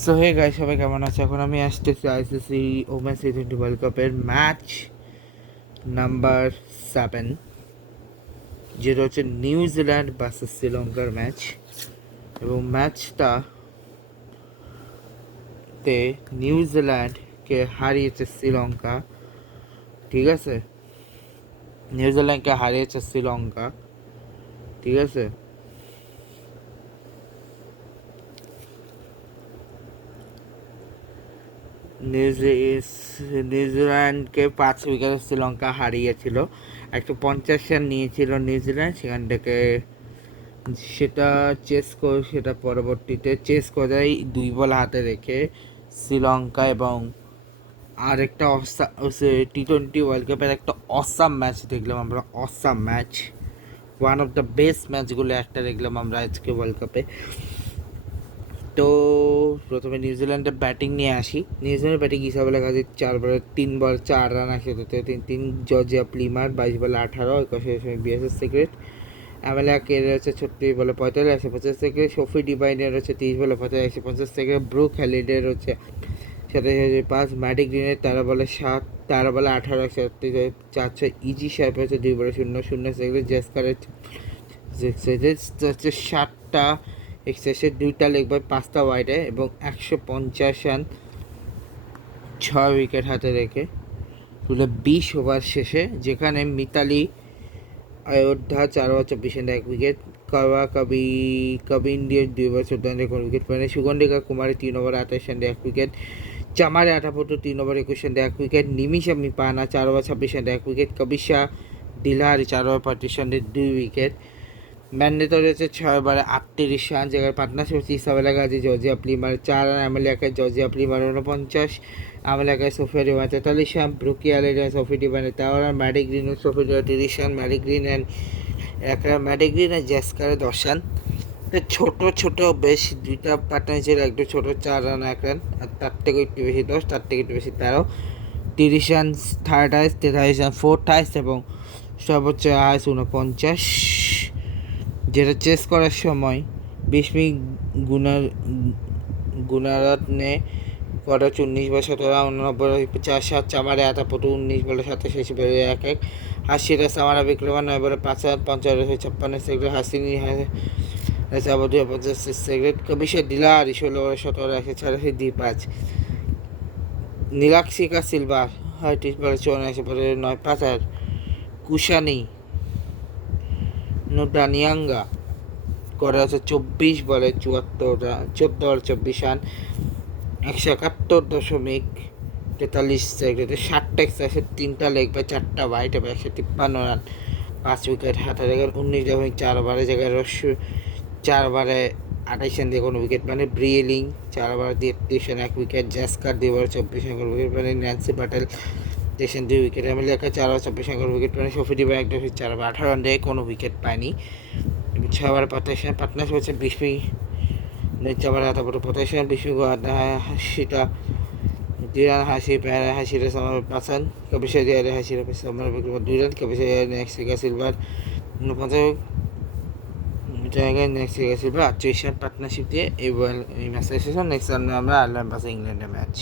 So hey guys, সবাই কেমন আছে? এখন আমি আসতেছি আইসিসি ওমেন্স টি20 ওয়ার্ল্ড কাপের ম্যাচ নাম্বার 7, যেটা হচ্ছে নিউজিল্যান্ড ভার্সেস শ্রীলঙ্কার ম্যাচ। এবং ম্যাচটাতে নিউজিল্যান্ডকে হারিয়েছে শ্রীলঙ্কা। ঠিক আছে, নিউজিল্যান্ডকে হারিয়েছে শ্রীলঙ্কা। ঠিক আছে, নিউজিল্যান্ডকে 5 উইকেটে শ্রীলঙ্কা হারিয়েছিল। 150 রান নিয়েছিল নিউজিল্যান্ড, সেখান থেকে সেটা পরবর্তীতে চেস করে 2 বল হাতে রেখে শ্রীলঙ্কা এবং আরেকটা টি20 ওয়ার্ল্ড কাপের একটা অসাম ম্যাচ দেখলাম আমরা। Awesome match, one of the best ম্যাচগুলো একটা দেখলাম আমরা আজকে ওয়ার্ল্ড কাপে। তো প্রথমে নিউজিল্যান্ডের ব্যাটিং নিয়ে আসি। নিউজিল্যান্ডের ব্যাটিং হিসাবে লেখা আছে 4 বলে 3 বল 4 রান আসে, 3 জর্জিয়া প্লিমার 22 বলে 18, 21 বিএসএস সিক্রেট। অ্যামেলিয়া কেরের হচ্ছে 36 বলে 45, 150 সেকেন্ড। সফি ডিভাইনের হচ্ছে 30 বলে 50, 150 সেকেন্ড। ব্রুক হ্যালিডের হচ্ছে 27-5। ম্যাডিক গ্রিনের 13 বলে 7, 13 বলে 18, 400। ইজি শার্প হচ্ছে 2 বলে 0 সেকেন্ড। জেসকারের হচ্ছে 7টা এক্সেসে 2টা লেগ বাই 5টা ওয়াইডে এবং 150 রান 6 উইকেট হাতে রেখে 20 ওভার শেষে, যেখানে Mithali Ayodhya 4 over 24 run 1 wicket. कविंडियर 2 ओवर 14 रन 1 विकेट पाने। Sugandika Kumari 3 over 28 run 1 wicket. Chamari Athapaththu 3 over 21 run 1 wicket. Nimasha Mipana 4 over 26 run 1 wicket. Kavisha Dilhari 4 over 35 run 2 wicket. Mandatory হচ্ছে 6 ওভারে 38 রান, জায়গায় পার্টনারশিপ হচ্ছে Isabella Gaze Georgia Plimmer 4 run. অ্যামেলিয়াকায় জর্জিয়া প্লিমার 49, অ্যামেলিয়াকায় সোফিয়া ডিভাইন 43 রান। ব্রুকিয়া লেডার Sophie Devine 13 run. Maddy Green Sophie Devine 30 run. Maddy Green and 1 run. Maddy Green আর জেসকারে 10 রান। ছোট বেশ 2টা পার্টনারশিপ, একটু ছোট 4 রান 1 রান, আর তার থেকে একটু বেশি 10, তার থেকে একটু বেশি 13। 30 run third highest, 43 run fourth highest এবং সর্বোচ্চ হাইস্ট 49, যেটা চেস করার সময় বিস্মি গুণারত্নে করা 19 বলে 17, 89 50, চামারে আতাপটু 19 বলে 27 বলে 1-1। হাসিরা সামারা বিক্রমা 9 বলে 5 run 55 second. Hasini সাবধি 50 second. Kabisha ডিলারি 16 বলে 17, 146 5। নীলাক্ষিকা সিলভা 38 বলে 54 বলে 9-5। আর কুশানি নুডানিয়াঙ্গা করে আছে 24 বলে 74 রান, 14 বলে 24 রান, 171.43 সেকেন্ডে। 60টা এক্সট্রা, 3টা লেগ বাই 4টা ওয়াইড এবং 153 রান 5 উইকেট হাতে রেখে 19.4 ওভারে, জায়গায় 4 ওভারে 28 রান দিয়ে কোনো উইকেট মানে। Bree Illing 4 over 33 run 1 wicket. Jess Kerr 2 over 24 run wicket মানে। Nancy Patel 2 wicket. Amelia Kerr 4 over 24 run wicket পায়নি। সফি ডিভাইন 4 ওভার 18 রান দিয়ে কোনো উইকেট পায়নি। 6 ওভার 25 রান। পার্টনারশিপ হচ্ছে বিস্মি চামারে আতাপটু 25 রান। বিস্মি হাসিটা 2 run. হাসিরা summer 5 run. Kabisha দিয়ারে হাসিরা summer 2 run. Kabisha next silver 49 জায়গায় next silver 38 run partnership দিয়ে এই ম্যাচটা শেষ হয়। নেক্সট আমরা আয়ারল্যান্ড ভার্সেস ইংল্যান্ডের ম্যাচ।